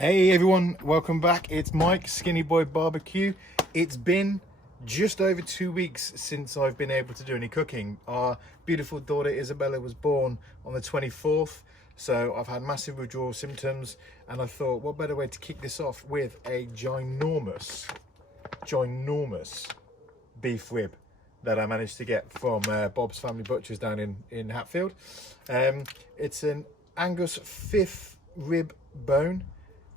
Hey everyone, welcome back. It's Mike, Skinny Boy Barbecue. It's been just over 2 weeks since I've been able to do any cooking. Our beautiful daughter Isabella was born on the 24th, so I've had massive withdrawal symptoms, and I thought what better way to kick this off with a ginormous beef rib that I managed to get from Bob's Family Butchers down in Hatfield. It's an Angus fifth rib bone,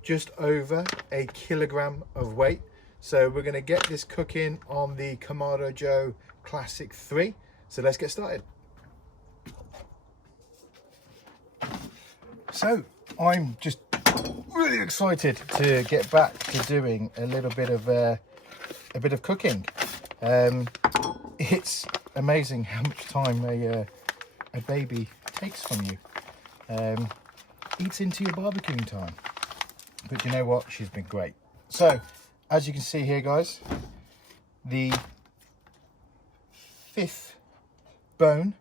just over a kilogram of weight. So we're going to get this cooking on the Kamado Joe Classic 3. So let's get started. So I'm just really excited to get back to doing a little bit of cooking. It's amazing how much time a baby takes from you. Eats into your barbecuing time. But you know what? She's been great. So, as you can see here, guys, the fifth bone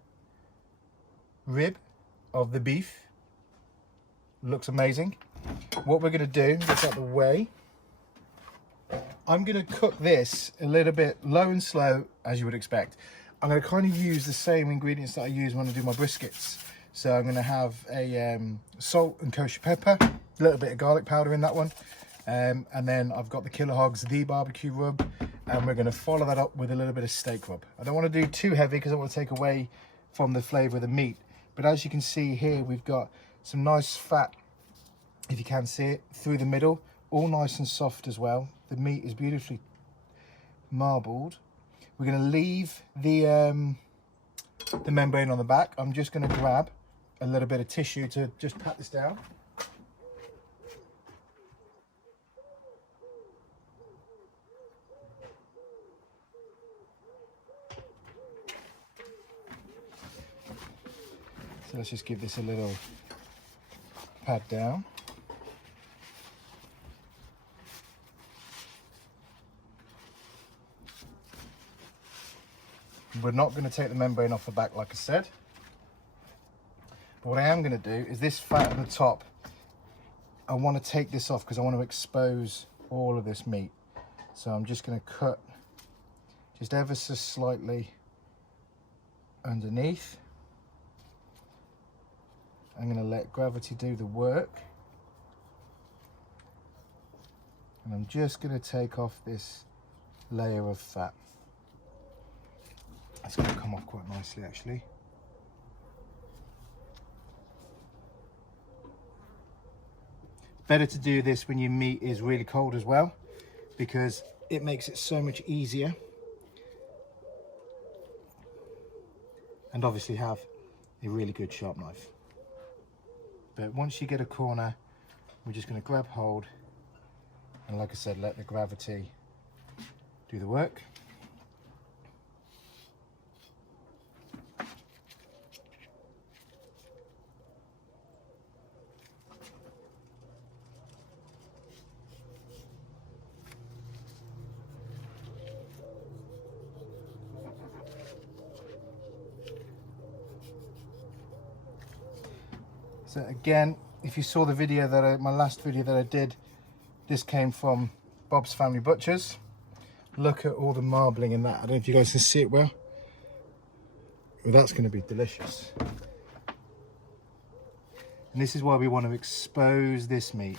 rib of the beef looks amazing. What we're going to do, get out of the way, I'm going to cook this a little bit low and slow, as you would expect. I'm going to kind of use the same ingredients that I use when I do my briskets. So I'm going to have a salt and kosher pepper, a little bit of garlic powder in that one, and then I've got the Killer Hogs, the barbecue rub, and we're going to follow that up with a little bit of steak rub. I don't want to do too heavy because I want to take away from the flavour of the meat. But as you can see here, we've got some nice fat, if you can see it, through the middle, all nice and soft as well. The meat is beautifully marbled. We're going to leave the membrane on the back. I'm just going to grab a little bit of tissue to just pat this down. So let's just give this a little pat down. We're not going to take the membrane off the back, like I said. But what I am going to do is this fat at the top, I want to take this off because I want to expose all of this meat. So I'm just going to cut just ever so slightly underneath. I'm going to let gravity do the work. And I'm just going to take off this layer of fat. It's going to come off quite nicely, actually. Better to do this when your meat is really cold as well, because it makes it so much easier. And obviously have a really good sharp knife. But once you get a corner, we're just going to grab hold, and like I said, let the gravity do the work. So again, if you saw the video that my last video that I did, this came from Bob's Family Butchers. Look at all the marbling in that. I don't know if you guys can see it well. Well, that's going to be delicious. And this is why we want to expose this meat.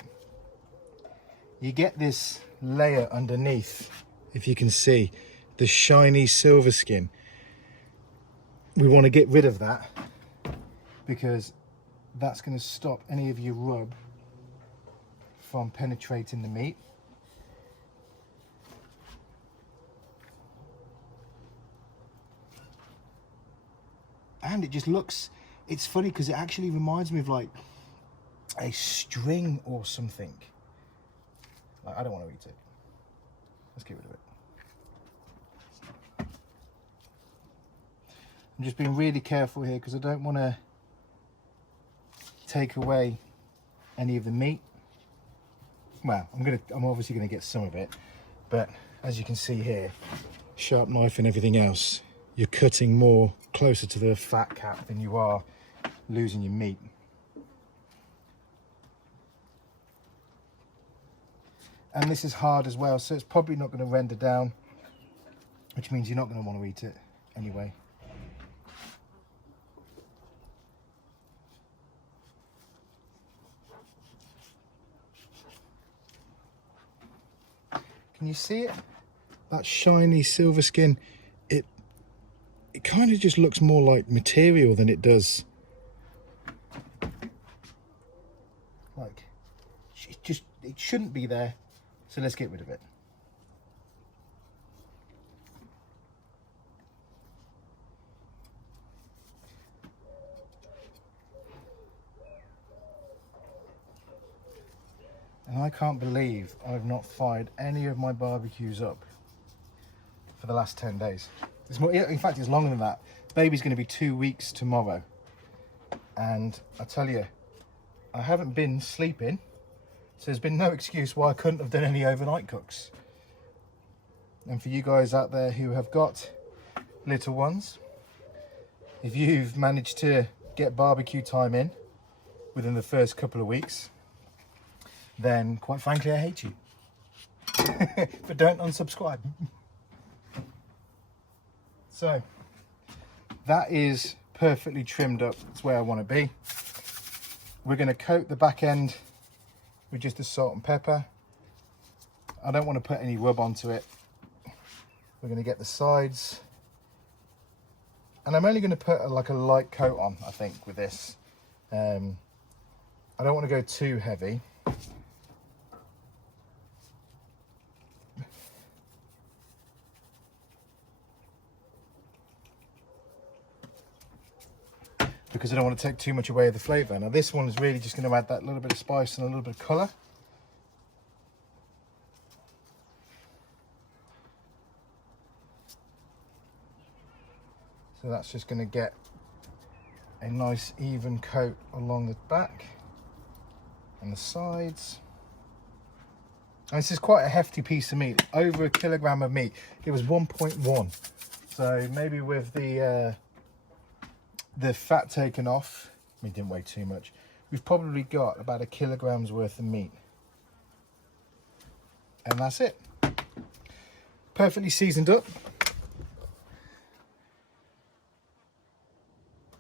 You get this layer underneath, if you can see, the shiny silver skin. We want to get rid of that because that's going to stop any of your rub from penetrating the meat. And it just looks, it's funny because it actually reminds me of like a string or something. Like, I don't want to eat it. Let's get rid of it. I'm just being really careful here because I don't want to take away any of the meat. Well, I'm obviously going to get some of it, but as you can see here, sharp knife and everything else, you're cutting more closer to the fat cap than you are losing your meat. And this is hard as well, so it's probably not going to render down, which means you're not going to want to eat it anyway. Can you see it? That shiny silver skin, it kind of just looks more like material than it does. Like, it shouldn't be there, so let's get rid of it. And I can't believe I've not fired any of my barbecues up for the last 10 days. It's more, in fact, it's longer than that. Baby's going to be 2 weeks tomorrow. And I tell you, I haven't been sleeping, so there's been no excuse why I couldn't have done any overnight cooks. And for you guys out there who have got little ones, if you've managed to get barbecue time in within the first couple of weeks, then quite frankly, I hate you. But don't unsubscribe. So that is perfectly trimmed up. It's where I want to be. We're going to coat the back end with just the salt and pepper. I don't want to put any rub onto it. We're going to get the sides, and I'm only going to put like a light coat on, I think, with this. I don't want to go too heavy. Because I don't want to take too much away of the flavour. Now this one is really just going to add that little bit of spice and a little bit of colour. So that's just going to get a nice even coat along the back and the sides. And this is quite a hefty piece of meat, over 1 kilogram of meat. It was 1.1. So maybe with the fat taken off, it didn't weigh too much. We've probably got about 1 kilogram's worth of meat. And that's it. Perfectly seasoned up.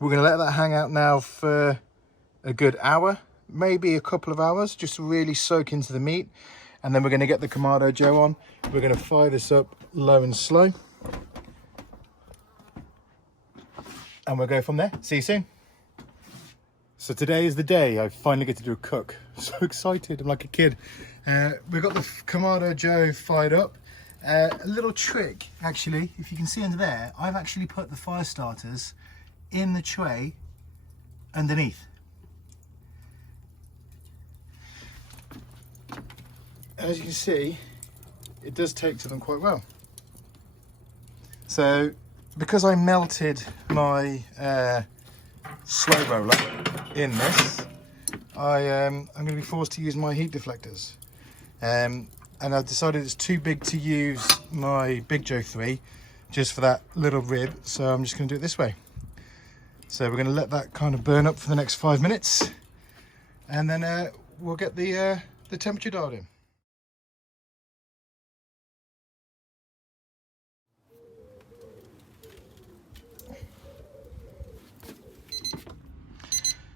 We're going to let that hang out now for a good hour, maybe a couple of hours, just to really soak into the meat. And then we're going to get the Kamado Joe on. We're going to fire this up low and slow. And we'll go from there. See you soon. So today is the day I finally get to do a cook. I'm so excited, I'm like a kid. We've got the Kamado Joe fired up. A little trick, actually, if you can see under there, I've actually put the fire starters in the tray underneath. As you can see, it does take to them quite well. So, because I melted my slow roller in this, I'm going to be forced to use my heat deflectors. And I've decided it's too big to use my Big Joe 3 just for that little rib, so I'm just going to do it this way. So we're going to let that kind of burn up for the next 5 minutes, and then we'll get the temperature dialed in.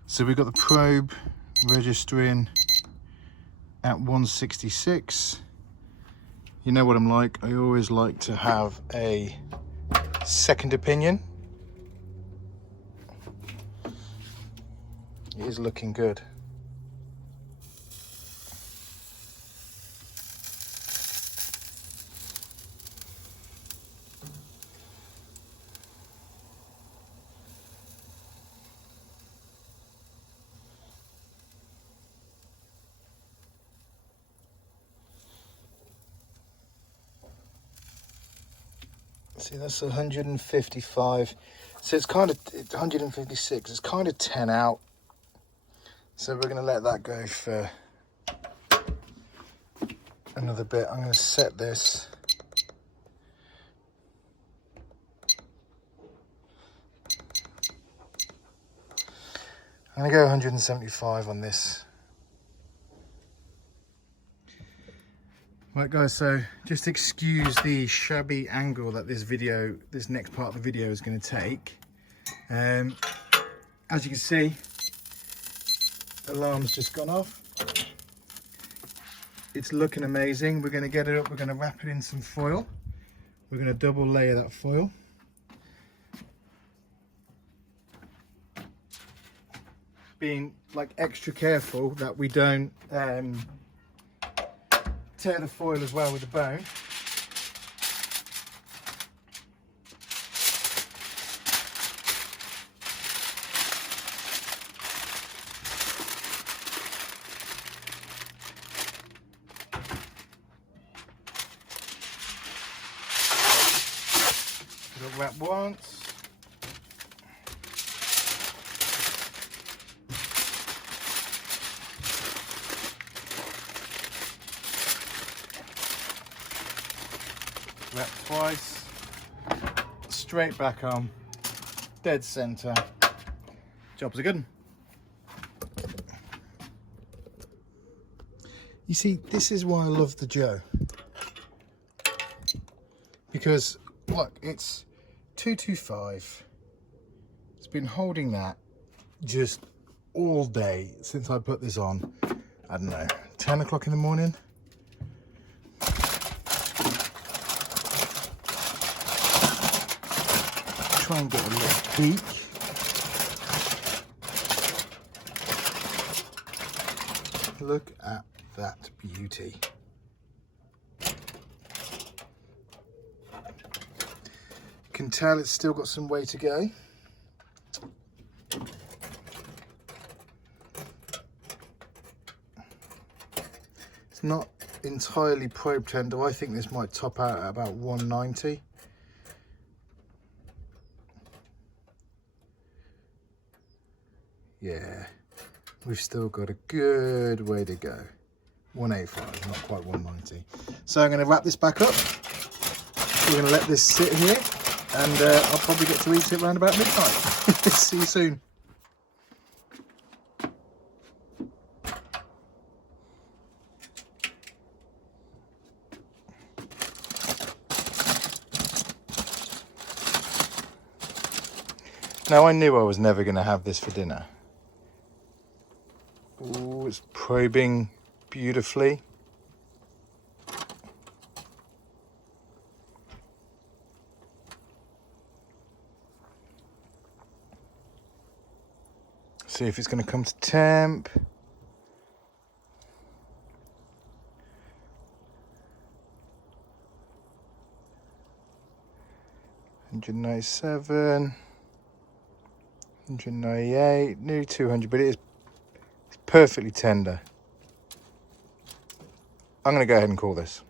So we've got the probe registering at 166. You know what I'm like, I always like to have a second opinion. It is looking good. See, that's 155. So it's kind of 156. It's kind of 10 out. So we're going to let that go for another bit. I'm going to set this. I'm going to go 175 on this. Right guys, so just excuse the shabby angle that this next part of the video is going to take. As you can see, the alarm's just gone off. It's looking amazing. We're going to get it up, we're going to wrap it in some foil. We're going to double layer that foil. Being like extra careful that we don't tear the foil as well with the bone. It'll wrap once. Wrap twice, straight back on, dead center. Job's a good one. You see, this is why I love the Joe, because look, it's 225. It's been holding that just all day since I put this on. I don't know, 10 o'clock in the morning. Try and get a little peek. Look at that beauty. You can tell it's still got some way to go. It's not entirely probe tender. I think this might top out at about 190. Yeah, we've still got a good way to go. 185, not quite 190. So I'm going to wrap this back up. We're going to let this sit here, and I'll probably get to eat it around about midnight. See you soon. Now, I knew I was never going to have this for dinner. Ooh, it's probing beautifully. See if it's going to come to temp. $197, 198, nearly 200, but it's perfectly tender. I'm going to go ahead and call this.